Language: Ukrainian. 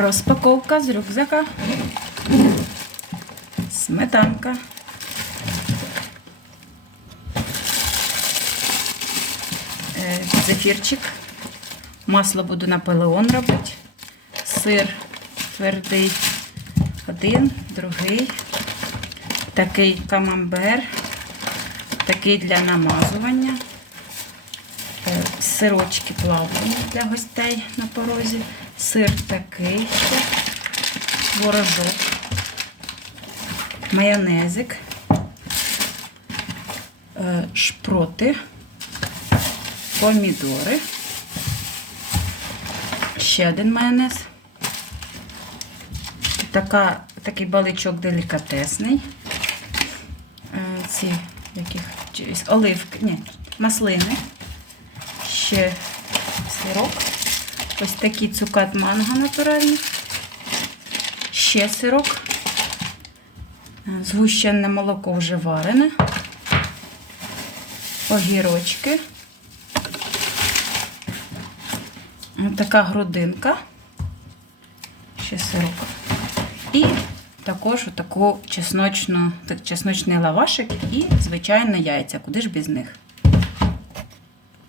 Розпаковка з рюкзака. Сметанка. Е, Зефірчик. Масло буду наполеон робити. Сир твердий. Один, другий. Такий камамбер. Такий для намазування. Сирочки плавлені для гостей на порозі. Сир такий ще. Творожок. Майонезик. е, Шпроти. Помідори. Ще один майонез. Така, такий баличок делікатесний. Е, Ці яких оливки, ні, маслини. Ще сирок. Ось такий цукат манго натуральний. Ще сирок. Згущене молоко вже варене. Огірочки. Ось така грудинка. Ще сирок. І також таку чесночну, чесночний лавашик і, звичайно, яйця. Куди ж без них?